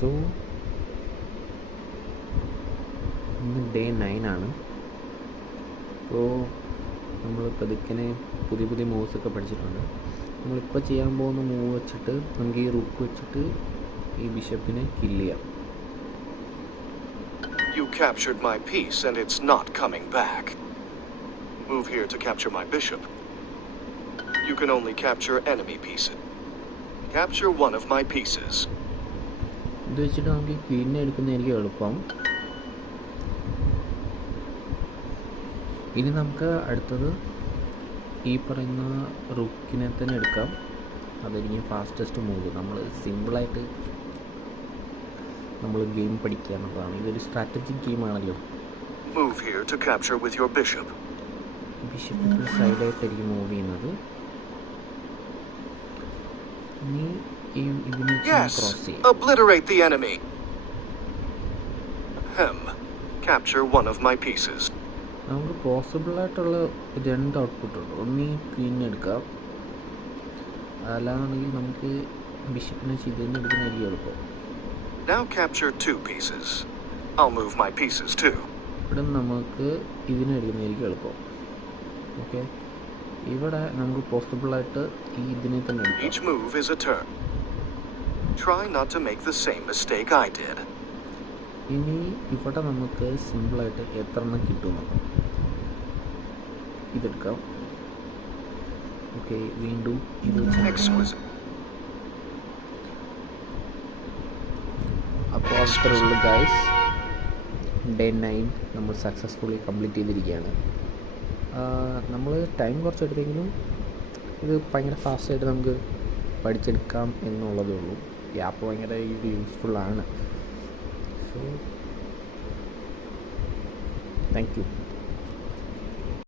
So ഇന്ന് day 9 ആണ്. അപ്പോൾ നമ്മൾ പതുക്കനെ പുതിയ പുതിയ മൂവ്സൊക്കെ പഠിച്ചിട്ടുണ്ട്. നമ്മളിപ്പോൾ ചെയ്യാൻ പോകുന്ന മൂവ് വെച്ചിട്ട് നമുക്ക് ഈ റുക്ക് വെച്ചിട്ട് ഈ ബിഷപ്പിനെ കില്ല് ചെയ്യാം. You captured my piece and it's not coming back. Move here to capture my bishop. You can only capture enemy pieces. Capture one of my pieces. ഇത് വെച്ചിട്ട് നമുക്ക് ഈ ക്വീനെ എടുക്കുന്നതായിരിക്കും എളുപ്പം. ഇനി നമുക്ക് അടുത്തത് ഈ പറയുന്ന റുക്കിനെ തന്നെ എടുക്കാം. അതായിരിക്കും ഫാസ്റ്റസ്റ്റ് മൂവ്. നമ്മൾ സിമ്പിളായിട്ട് നമ്മൾ ഗെയിം പഠിക്കുക എന്നുള്ളതാണ്. ഇതൊരു സ്ട്രാറ്റജിക് ഗെയിമാണല്ലോ. Move here to capture with your bishop. ബിഷപ്പിൻ്റെ സൈഡായിട്ടായിരിക്കും മൂവ് ചെയ്യുന്നത്. ഇനി ഇതിനെ ക്രോസ് ചെയ്യാം. Obliterate the enemy. Capture one of my pieces. നമുക്ക് പോസിബിളായിട്ടുള്ള 2 ഔട്ട്പുട്ടുണ്ട്. ഒന്ന് ഈ ക്വീനെ എടുക്കാം, അല്ലാന്നുണ്ടെങ്കിൽ നമുക്ക് ബിഷപ്പിനെ ചെയ്തതിന് എടുക്കുന്നതായിരിക്കും എളുപ്പം. Now capture 2 pieces. I'll move my pieces too. ഇവിടെ നമുക്ക് ഇതിനെ എടുക്കുന്നതായിരിക്കും എളുപ്പം. ഓക്കെ, ഇവിടെ നമുക്ക് പോസിബിളായിട്ട് ഈ ഇതിനെ തന്നെ എടുക്കാം. Each move is a turn. Try not to make the same mistake I did. ഇനി ഇവിടെ നമുക്ക് സിമ്പിളായിട്ട് എത്ര എണ്ണം കിട്ടും നോക്കാം. ഇതെടുക്കാം. ഓക്കെ, വീണ്ടും ഇത്. അപ്പോൾ അത്രേ ഉള്ളൂ ഗൈസ്. ഡേ 9 നമ്മൾ സക്സസ്ഫുള്ളി കംപ്ലീറ്റ് ചെയ്തിരിക്കുകയാണ്. നമ്മൾ ടൈം കുറച്ചെടുത്തെങ്കിലും ഇത് ഭയങ്കര ഫാസ്റ്റായിട്ട് നമുക്ക് പഠിച്ചെടുക്കാം എന്നുള്ളതേ ഉള്ളൂ. ഈ ആപ്പ് ഭയങ്കര യൂസ്ഫുള്ളാണ്. So thank you.